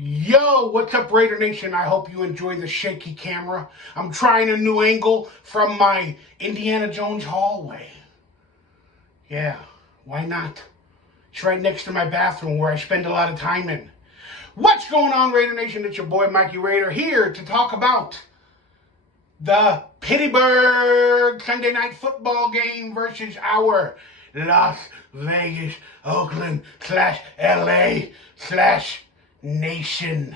Yo, what's up, Raider Nation? I hope you enjoy the shaky camera. I'm trying a new angle from my Indiana Jones hallway. Yeah, why not? It's right next to my bathroom where I spend a lot of time in. What's going on, Raider Nation? It's your boy, Mikey Raider, here to talk about the Pittsburgh Sunday night football game versus our Las Vegas, Oakland / LA / Nation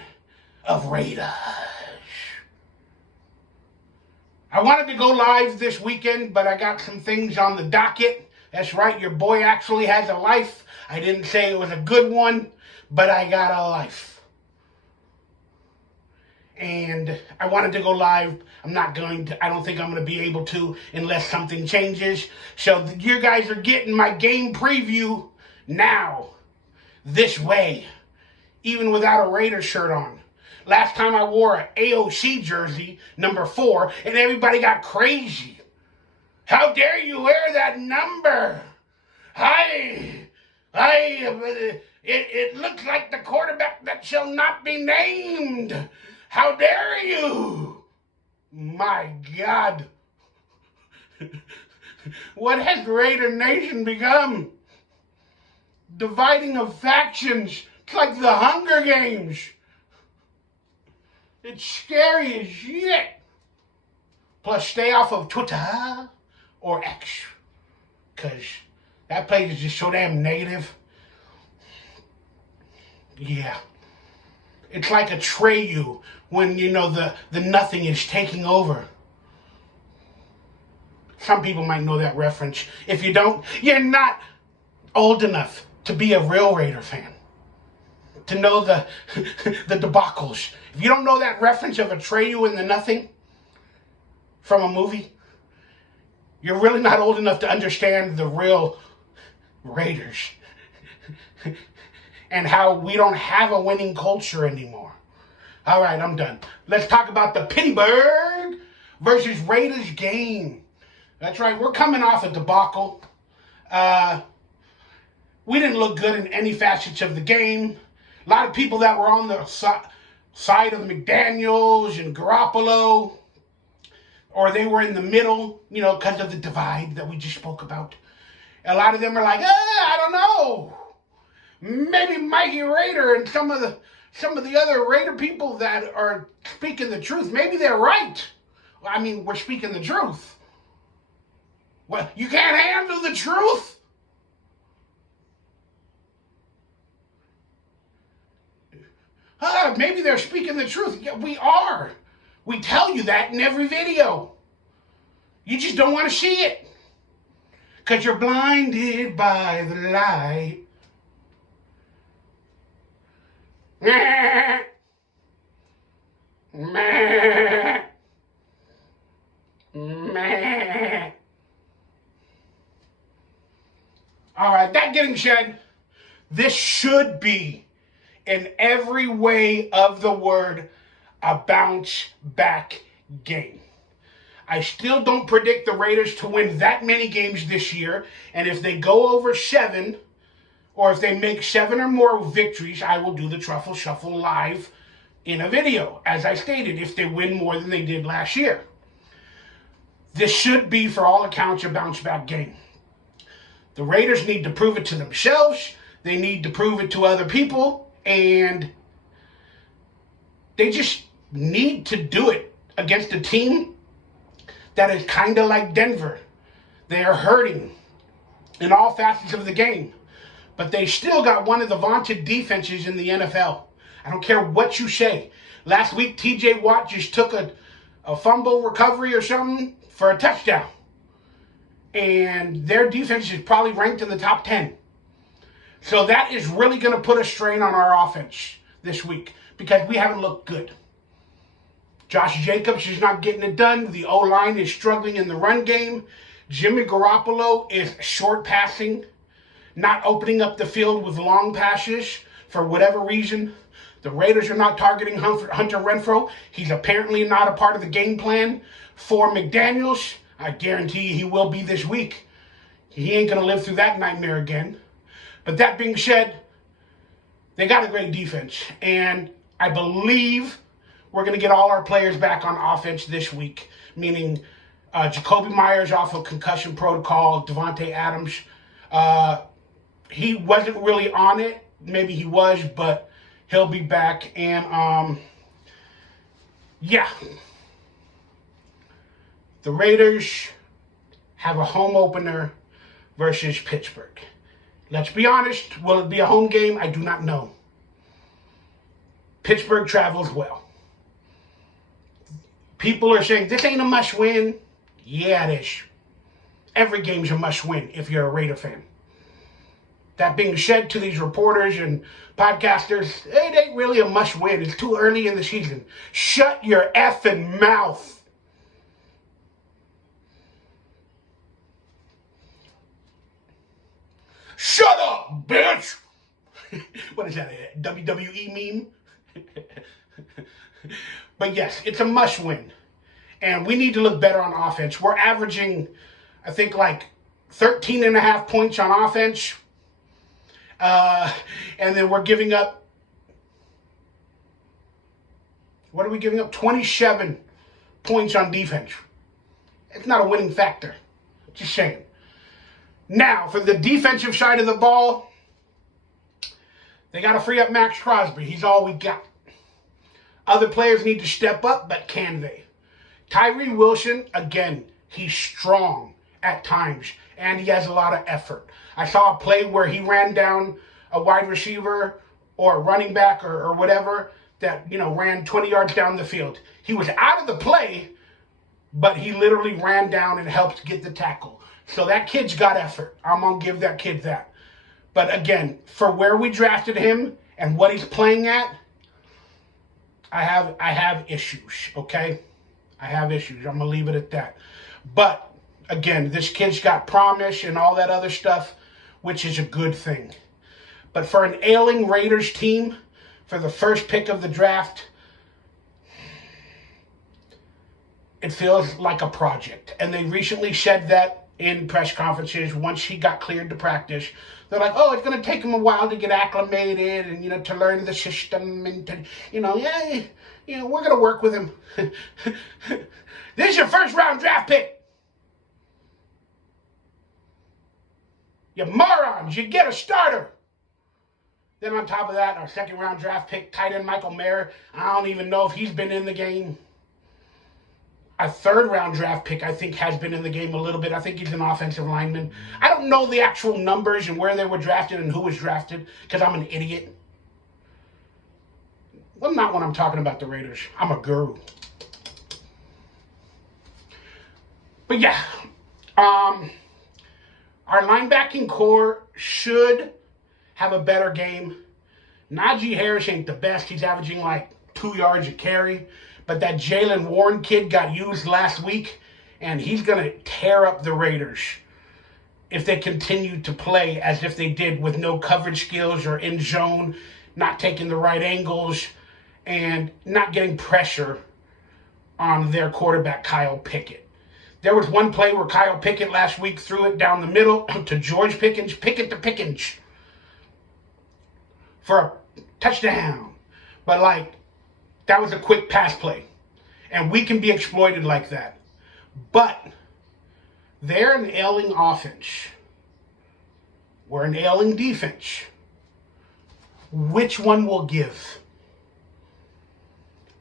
of Raiders. I wanted to go live this weekend, but I got some things on the docket. That's right, your boy actually has a life. I didn't say it was a good one, but I got a life. And I wanted to go live. I don't think I'm going to be able to unless something changes. So you guys are getting my game preview now, this way, even without a Raiders shirt on. Last time I wore an AOC jersey, number 4, and everybody got crazy. How dare you wear that number? It looks like the quarterback that shall not be named. How dare you? My God. What has Raider Nation become? Dividing of factions. It's like the Hunger Games. It's scary as shit. Plus, stay off of Twitter or X, because that place is just so damn negative. Yeah. It's like a Atreyu when, the nothing is taking over. Some people might know that reference. If you don't, you're not old enough to be a real Raider fan, to know the debacles. If you don't know that reference of Atreyu and the nothing from a movie, you're really not old enough to understand the real Raiders and how we don't have a winning culture anymore. All right, I'm done. Let's talk about the Pittsburgh versus Raiders game. That's right, we're coming off a debacle. We didn't look good in any facets of the game. A lot of people that were on the side of McDaniels and Garoppolo, or they were in the middle, because of the divide that we just spoke about. A lot of them are like, I don't know. Maybe Mikey Raider and some of the other Raider people that are speaking the truth, maybe they're right. I mean, we're speaking the truth. Well, you can't handle the truth? Maybe they're speaking the truth. Yeah, we are. We tell you that in every video. You just don't want to see it, because you're blinded by the light. Meh. Meh. Meh. All right, that getting said, this should be, in every way of the word, a bounce back game. I still don't predict the Raiders to win that many games this year, and if they go over 7, or if they make 7 or more victories, I will do the Truffle Shuffle live in a video, as I stated, if they win more than they did last year. This should be, for all accounts, a bounce-back game. The Raiders need to prove it to themselves. They need to prove it to other people, and they just need to do it against a team that is kind of like Denver. They are hurting in all facets of the game, but they still got one of the vaunted defenses in the NFL. I don't care what you say. Last week, TJ Watt just took a fumble recovery or something for a touchdown, and their defense is probably ranked in the top 10. So that is really going to put a strain on our offense this week, because we haven't looked good. Josh Jacobs is not getting it done. The O-line is struggling in the run game. Jimmy Garoppolo is short passing, not opening up the field with long passes for whatever reason. The Raiders are not targeting Hunter Renfrow. He's apparently not a part of the game plan for McDaniels. I guarantee you he will be this week. He ain't going to live through that nightmare again. But that being said, they got a great defense. And I believe we're going to get all our players back on offense this week, meaning Jacoby Myers off of concussion protocol, Devontae Adams. He wasn't really on it. Maybe he was, but he'll be back. And, yeah. The Raiders have a home opener versus Pittsburgh. Let's be honest. Will it be a home game? I do not know. Pittsburgh travels well. People are saying, this ain't a must-win. Yeah, it is. Every game's a must-win if you're a Raider fan. That being said, to these reporters and podcasters, it ain't really a must-win. It's too early in the season. Shut your effing mouth. Shut up, bitch! What is that, a WWE meme? But yes, it's a must-win. And we need to look better on offense. We're averaging, I think, like 13.5 points on offense. And then we're giving up, what are we giving up? 27 points on defense. It's not a winning factor. Just saying. Now, for the defensive side of the ball, they got to free up Max Crosby. He's all we got. Other players need to step up, but can they? Tyree Wilson, again, he's strong at times, and he has a lot of effort. I saw a play where he ran down a wide receiver or a running back or whatever that, ran 20 yards down the field. He was out of the play, but he literally ran down and helped get the tackle. So that kid's got effort. I'm going to give that kid that. But again, for where we drafted him and what he's playing at, I have issues, okay? I have issues. I'm going to leave it at that. But again, this kid's got promise and all that other stuff, which is a good thing. But for an ailing Raiders team, for the first pick of the draft, it feels like a project. And they recently said that in press conferences once he got cleared to practice. They're like, oh, it's going to take him a while to get acclimated and, to learn the system and to, we're going to work with him. This is your first round draft pick. You morons, you get a starter. Then on top of that, our second round draft pick, tight end Michael Mayer. I don't even know if he's been in the game. A third round draft pick, I think, has been in the game a little bit. I think he's an offensive lineman. I don't know the actual numbers and where they were drafted and who was drafted because I'm an idiot. Well, not when I'm talking about the Raiders. I'm a guru. But yeah, our linebacking core should have a better game. Najee Harris ain't the best. He's averaging like 2 yards a carry. But that Jaylen Warren kid got used last week, and he's going to tear up the Raiders if they continue to play as if they did with no coverage skills or in zone, not taking the right angles, and not getting pressure on their quarterback, Kyle Pickett. There was one play where Kyle Pickett last week threw it down the middle to George Pickens, Pickett to Pickens, for a touchdown. But, that was a quick pass play. And we can be exploited like that. But they're an ailing offense. We're an ailing defense. Which one will give?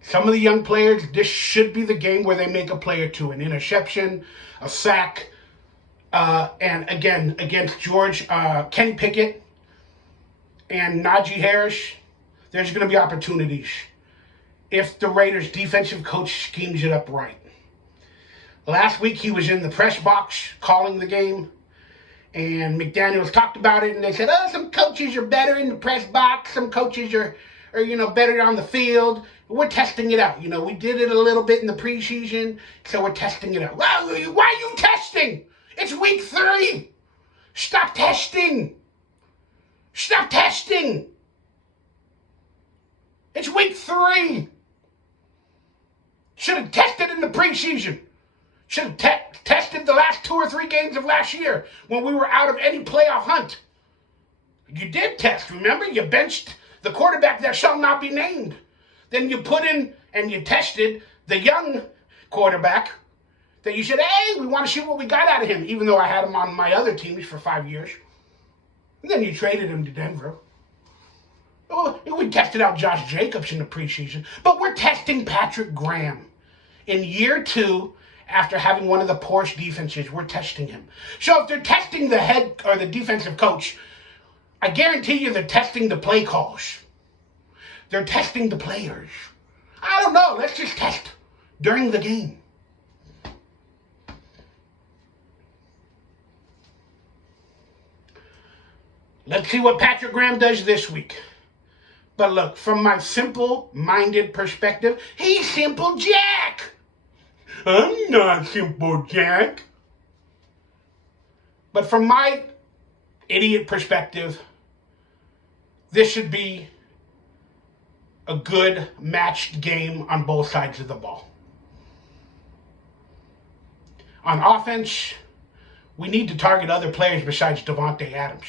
Some of the young players, this should be the game where they make a play or two. An interception, a sack. And again, against Kenny Pickett and Najee Harris, there's going to be opportunities if the Raiders' defensive coach schemes it up right. Last week, he was in the press box calling the game, and McDaniels talked about it, and they said, some coaches are better in the press box, some coaches are better on the field. We're testing it out. We did it a little bit in the preseason, so we're testing it out. Why are you testing? It's week 3. Stop testing. Stop testing. It's week 3. Should have tested in the preseason. Should have tested the last 2 or 3 games of last year when we were out of any playoff hunt. You did test, remember? You benched the quarterback that shall not be named. Then you put in and you tested the young quarterback that you said, hey, we want to see what we got out of him, even though I had him on my other teams for 5 years. And then you traded him to Denver. Oh, we tested out Josh Jacobs in the preseason, but we're testing Patrick Graham. In year 2, after having one of the poorest defenses, we're testing him. So if they're testing the head or the defensive coach, I guarantee you they're testing the play calls. They're testing the players. I don't know. Let's just test during the game. Let's see what Patrick Graham does this week. But look, from my simple-minded perspective, he's Simple Jack. I'm not Simple Jack. But from my idiot perspective, this should be a good matched game on both sides of the ball. On offense, we need to target other players besides Davante Adams.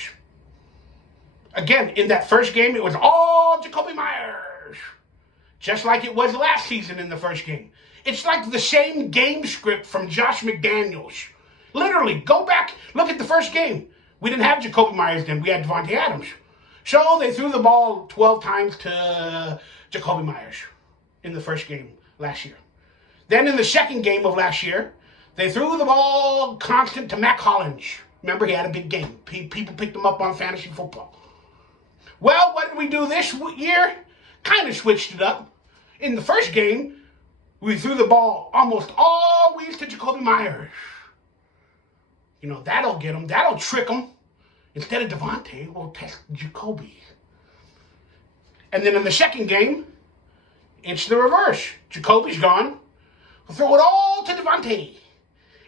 Again, in that first game, it was all Jacoby Myers. Just like it was last season in the first game. It's like the same game script from Josh McDaniels. Literally, go back, look at the first game. We didn't have Jacoby Myers then, we had Davante Adams. So they threw the ball 12 times to Jacoby Myers in the first game last year. Then in the second game of last year, they threw the ball constant to Mac Hollins. Remember, he had a big game. People picked him up on fantasy football. Well, what did we do this year? Kind of switched it up. In the first game, we threw the ball almost always to Jacoby Myers. You know, that'll get him. That'll trick him. Instead of Davante, we'll test Jacoby. And then in the second game, it's the reverse. Jacoby's gone. We'll throw it all to Davante.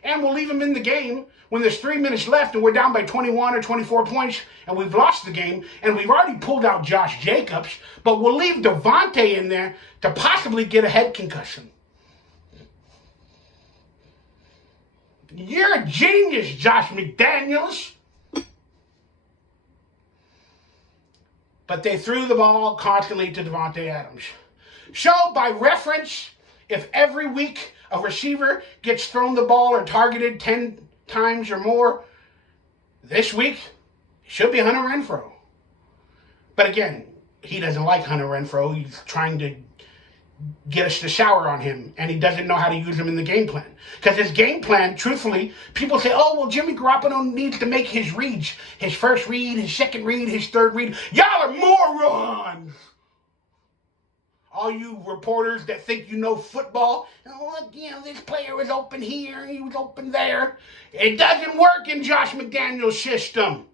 And we'll leave him in the game when there's 3 minutes left and we're down by 21 or 24 points and we've lost the game and we've already pulled out Josh Jacobs, but we'll leave Davante in there to possibly get a head concussion. You're a genius, Josh McDaniels. But they threw the ball constantly to Davante Adams. So, by reference, if every week a receiver gets thrown the ball or targeted 10 times or more, this week it should be Hunter Renfrow. But again, he doesn't like Hunter Renfrow. He's trying to get us to sour on him, and he doesn't know how to use him in the game plan. Because his game plan, truthfully, people say, oh, well, Jimmy Garoppolo needs to make his reads. His first read, his second read, his third read. Y'all are morons! All you reporters that think you know football, oh, look, you know, this player was open here, he was open there. It doesn't work in Josh McDaniels' system.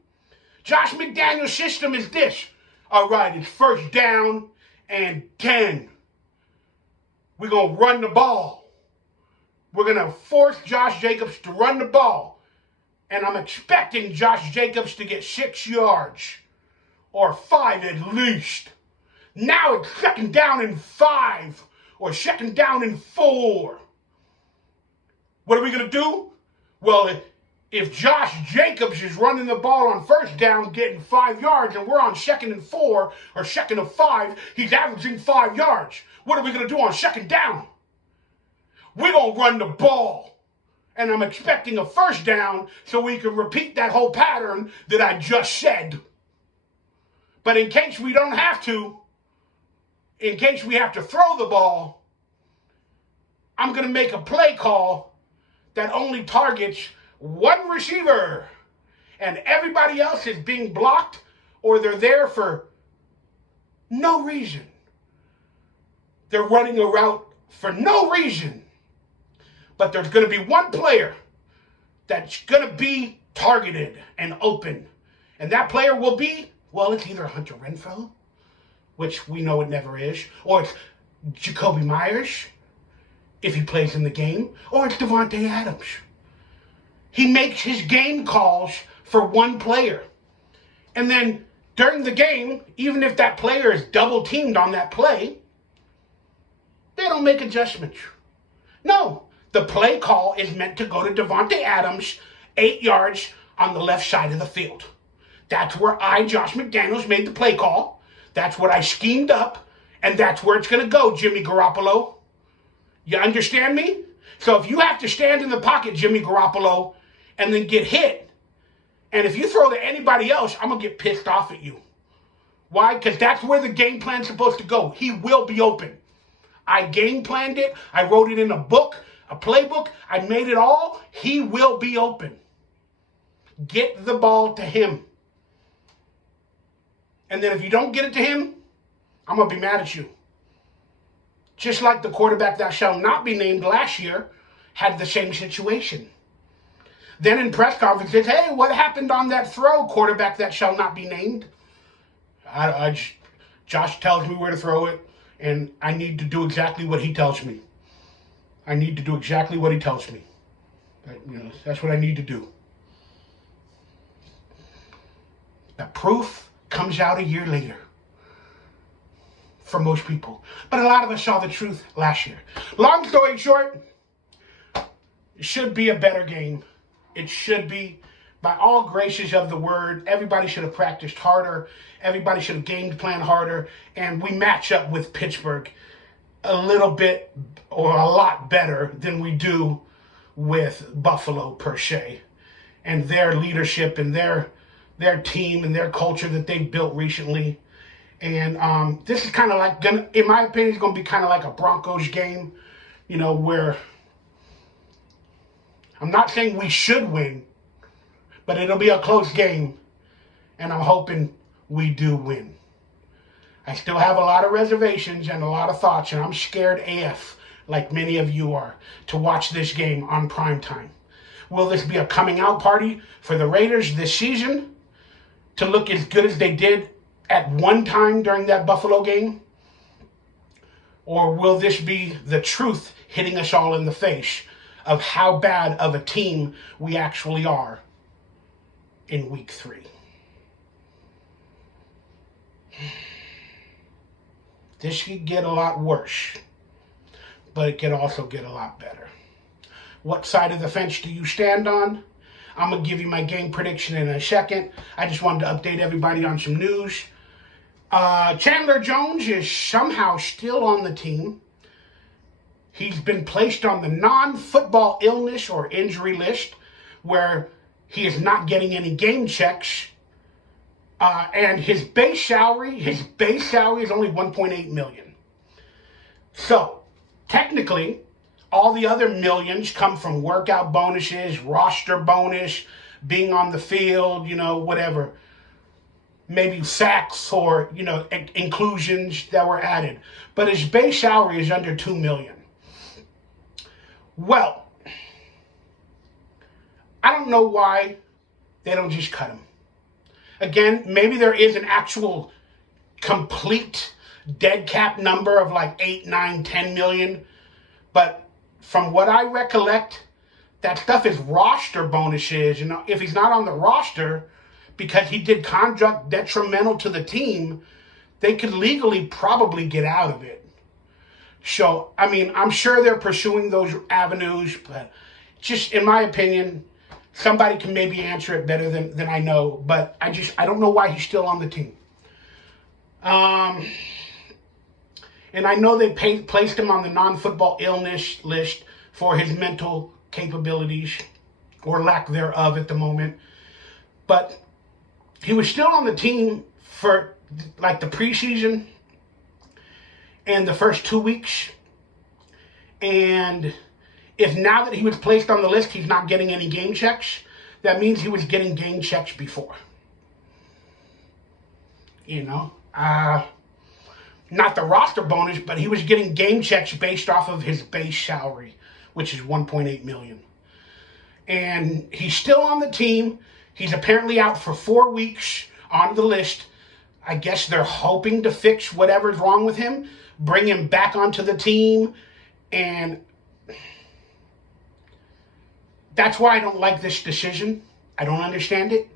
Josh McDaniels' system is this. All right, it's first down and 10. We're going to run the ball. We're going to force Josh Jacobs to run the ball. And I'm expecting Josh Jacobs to get 6 yards or 5 at least. Now it's second down and 5 or second down and 4. What are we going to do? Well, if Josh Jacobs is running the ball on first down, getting 5 yards, and we're on second and 4 or second and 5, he's averaging 5 yards. What are we going to do on second down? We're going to run the ball. And I'm expecting a first down so we can repeat that whole pattern that I just said. But in case we don't have to, in case we have to throw the ball, I'm going to make a play call that only targets one receiver. And everybody else is being blocked or they're there for no reason. They're running a route for no reason. But there's going to be one player that's going to be targeted and open. And that player will be, well, it's either Hunter Renfrow, which we know it never is, or it's Jacoby Myers, if he plays in the game, or it's Davante Adams. He makes his game calls for one player. And then during the game, even if that player is double teamed on that play, they don't make adjustments. No, the play call is meant to go to Davante Adams, 8 yards on the left side of the field. That's where Josh McDaniels, made the play call. That's what I schemed up, And that's where it's going to go, Jimmy Garoppolo. You understand me? So if you have to stand in the pocket, Jimmy Garoppolo, and then get hit, and if you throw to anybody else, I'm going to get pissed off at you. Why? Because that's where the game plan's supposed to go. He will be open. I game planned it. I wrote it in a book, a playbook. I made it all. He will be open. Get the ball to him. And then if you don't get it to him, I'm going to be mad at you. Just like the quarterback that shall not be named last year had the same situation. Then in press conferences, hey, what happened on that throw, quarterback that shall not be named? Josh tells me where to throw it, and I need to do exactly what he tells me. I need to do exactly what he tells me. That's what I need to do. The proof comes out a year later for most people. But a lot of us saw the truth last year. Long story short, it should be a better game. It should be, by all graces of the word. Everybody should have practiced harder. Everybody should have game planned harder. And we match up with Pittsburgh a little bit or a lot better than we do with Buffalo per se. And their leadership and their team and their culture that they've built recently. And this is kind of like, in my opinion, it's going to be kind of like a Broncos game, where I'm not saying we should win, but it'll be a close game, and I'm hoping we do win. I still have a lot of reservations and a lot of thoughts, and I'm scared AF, like many of you are, to watch this game on primetime. Will this be a coming out party for the Raiders this season to look as good as they did at one time during that Buffalo game? Or will this be the truth hitting us all in the face of how bad of a team we actually are in week 3? This could get a lot worse, but it could also get a lot better. What side of the fence do you stand on? I'm going to give you my game prediction in a second. I just wanted to update everybody on some news. Chandler Jones is somehow still on the team. He's been placed on the non-football illness or injury list where he is not getting any game checks. And his base salary is only $1.8 million. So, technically, all the other millions come from workout bonuses, roster bonus, being on the field, whatever. Maybe sacks or, inclusions that were added. But his base salary is under $2 million. Well, I don't know why they don't just cut him. Again, maybe there is an actual complete dead cap number of like 8, 9, 10 million. But from what I recollect, that stuff is roster bonuses. If he's not on the roster because he did conduct detrimental to the team, they could legally probably get out of it. So, I'm sure they're pursuing those avenues, but just in my opinion, somebody can maybe answer it better than I know, but I don't know why he's still on the team. And I know they placed him on the non-football illness list for his mental capabilities or lack thereof at the moment. But he was still on the team for like the preseason and the first 2 weeks. And if now that he was placed on the list, he's not getting any game checks, that means he was getting game checks before. Not the roster bonus, but he was getting game checks based off of his base salary, which is $1.8 million. And he's still on the team. He's apparently out for 4 weeks on the list. I guess they're hoping to fix whatever's wrong with him, bring him back onto the team, and that's why I don't like this decision. I don't understand it.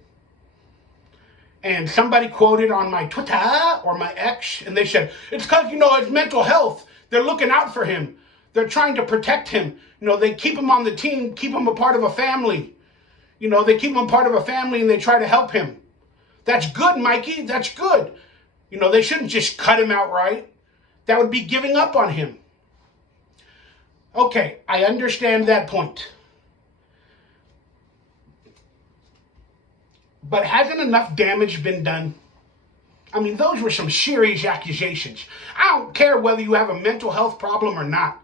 And somebody quoted on my Twitter or my X, and they said, it's because, his mental health. They're looking out for him. They're trying to protect him. They keep him on the team, keep him a part of a family. They keep him part of a family and they try to help him. That's good, Mikey. That's good. They shouldn't just cut him outright. that would be giving up on him. Okay, I understand that point. But hasn't enough damage been done? I mean, those were some serious accusations. I don't care whether you have a mental health problem or not.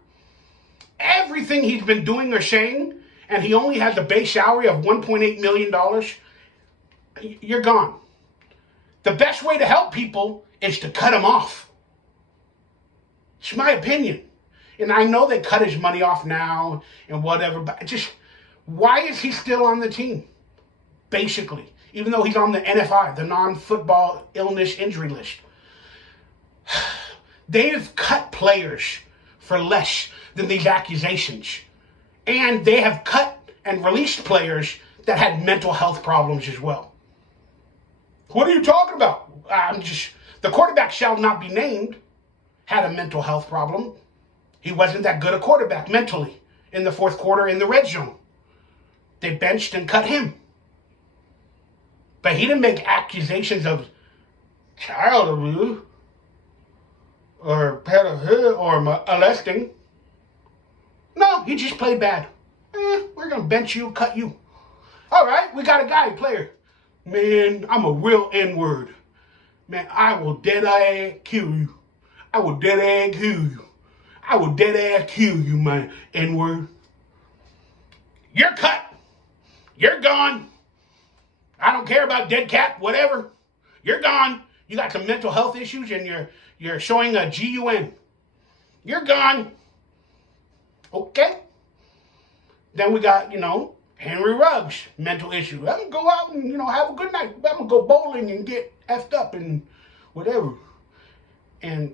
Everything he's been doing or saying, and he only has a base salary of $1.8 million, you're gone. The best way to help people is to cut him off. It's my opinion. And I know they cut his money off now and whatever, but just, why is he still on the team? Basically, even though he's on the NFI, the non-football illness injury list. They've cut players for less than these accusations. And they have cut and released players that had mental health problems as well. What are you talking about? The quarterback shall not be named had a mental health problem. He wasn't that good a quarterback mentally in the fourth quarter in the red zone. They benched and cut him. But he didn't make accusations of child abuse or pedophilia or molesting. No, he just played bad. We're going to bench you, cut you. All right, we got a guy, player. Man, I'm a real N-word. Man, I will dead-ass kill you. I will dead-ass kill you. I will dead-ass kill you, my N-word. You're cut. You're gone. I don't care about dead cat, whatever. You're gone. You got some mental health issues and you're showing a GUN. You're gone. Okay. Then we got, Henry Ruggs, mental issues. I'm going to go out and, have a good night. I'm going to go bowling and get effed up and whatever. And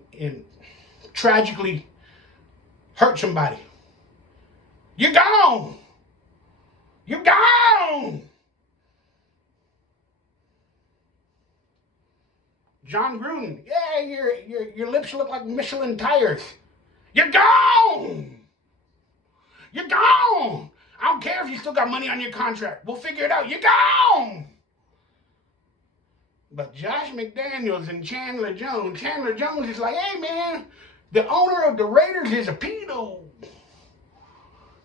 tragically hurt somebody. You're gone. You're gone. John Gruden, yeah, your lips look like Michelin tires. You're gone. You're gone. I don't care if you still got money on your contract. We'll figure it out. You're gone. But Josh McDaniels and Chandler Jones is like, hey, man, the owner of the Raiders is a pedo.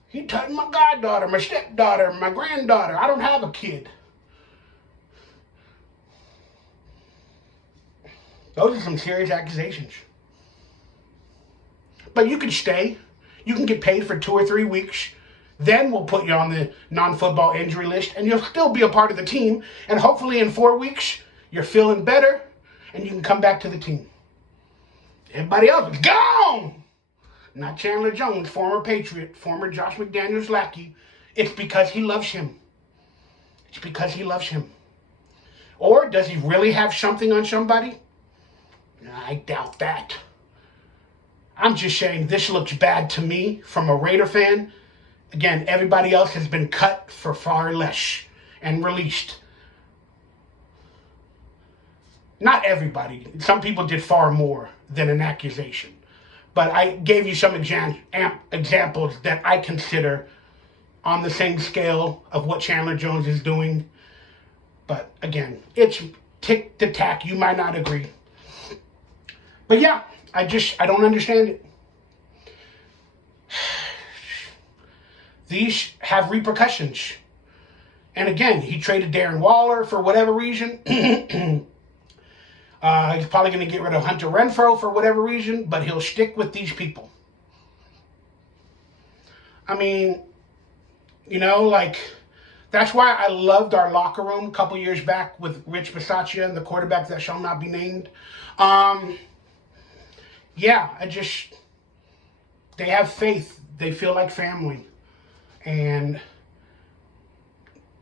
He touched my goddaughter, my stepdaughter, my granddaughter. I don't have a kid. Those are some serious accusations. But you can stay. You can get paid for 2 or 3 weeks. Then we'll put you on the non-football injury list, and you'll still be a part of the team. And hopefully in 4 weeks, you're feeling better, and you can come back to the team. Everybody else is gone. Not Chandler Jones, former Patriot, former Josh McDaniels lackey. It's because he loves him. It's because he loves him. Or does he really have something on somebody? I doubt that. I'm just saying this looks bad to me from a Raider fan. Again, everybody else has been cut for far less and released. Not everybody. Some people did far more than an accusation. But I gave you some examples that I consider on the same scale of what Chandler Jones is doing. But again, it's tick to tack. You might not agree. But yeah, I don't understand it. These have repercussions. And again, he traded Darren Waller for whatever reason. He's probably going to get rid of Hunter Renfrow for whatever reason, but he'll stick with these people. I mean, that's why I loved our locker room a couple years back with Rich Bisaccia and the quarterback that shall not be named. They have faith. They feel like family. And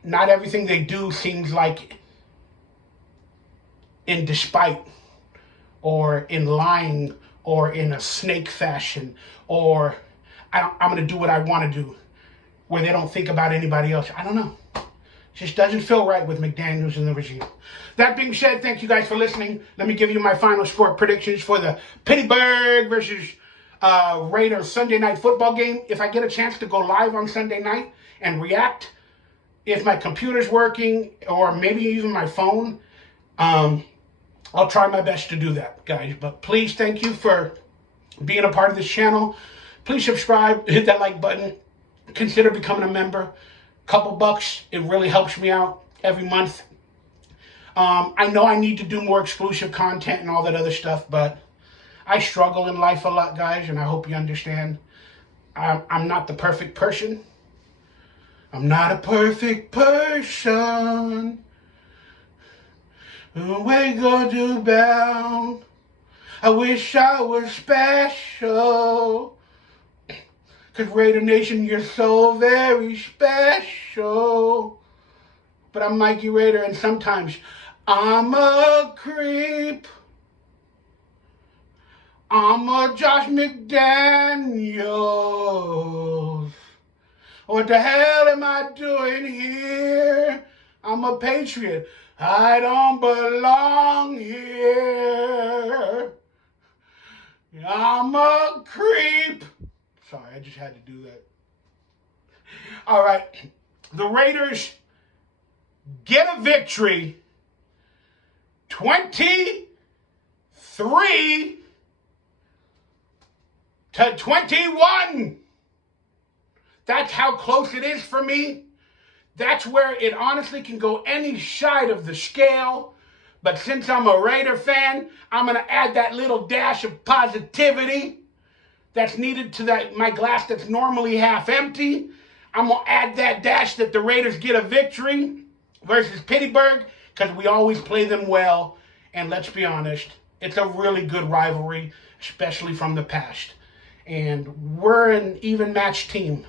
not everything they do seems like in despite or in lying or in a snake fashion or I'm going to do what I want to do where they don't think about anybody else. I don't know. Just doesn't feel right with McDaniels and the regime. That being said, thank you guys for listening. Let me give you my final sport predictions for the Pittsburgh versus Raiders Sunday night football game. If I get a chance to go live on Sunday night and react, if my computer's working or maybe even my phone, I'll try my best to do that, guys. But please, thank you for being a part of this channel. Please subscribe, hit that like button. Consider becoming a member. Couple bucks, it really helps me out every month. I know I need to do more exclusive content and all that other stuff, but I struggle in life a lot, guys, and I hope you understand. I'm not the perfect person. I'm not a perfect person. We go to bound. I wish I was special. Cause Raider Nation, you're so very special. But I'm Mikey Raider, and sometimes I'm a creep. I'm a Josh McDaniels. What the hell am I doing here? I'm a patriot. I don't belong here. I'm a creep. Sorry, I just had to do that. All right. The Raiders get a victory. 23-21. That's how close it is for me. That's where it honestly can go any side of the scale. But since I'm a Raider fan, I'm going to add that little dash of positivity that's needed to my glass that's normally half empty. I'm going to add that dash that the Raiders get a victory versus Pittsburgh, because we always play them well. And let's be honest, it's a really good rivalry, especially from the past. And we're an even match team.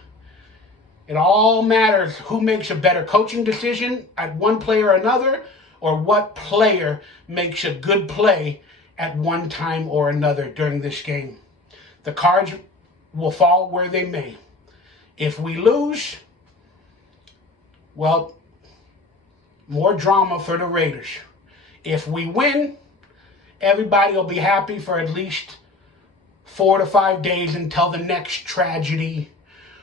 It all matters who makes a better coaching decision at one play or another, or what player makes a good play at one time or another during this game. The cards will fall where they may. If we lose, well, more drama for the Raiders. If we win, everybody will be happy for at least 4 to 5 days until the next tragedy,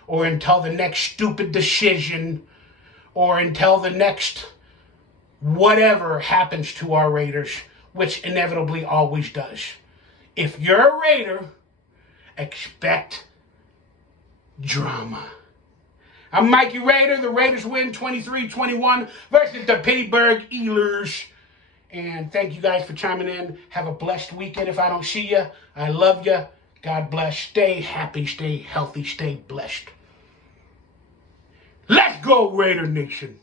or until the next stupid decision, or until the next whatever happens to our Raiders, which inevitably always does. If you're a Raider, expect drama. I'm Mikey Raider. The Raiders win 23-21 versus the Pittsburgh Steelers. And thank you guys for chiming in. Have a blessed weekend if I don't see you. I love you. God bless. Stay happy, stay healthy, stay blessed. Let's go, Raider Nation.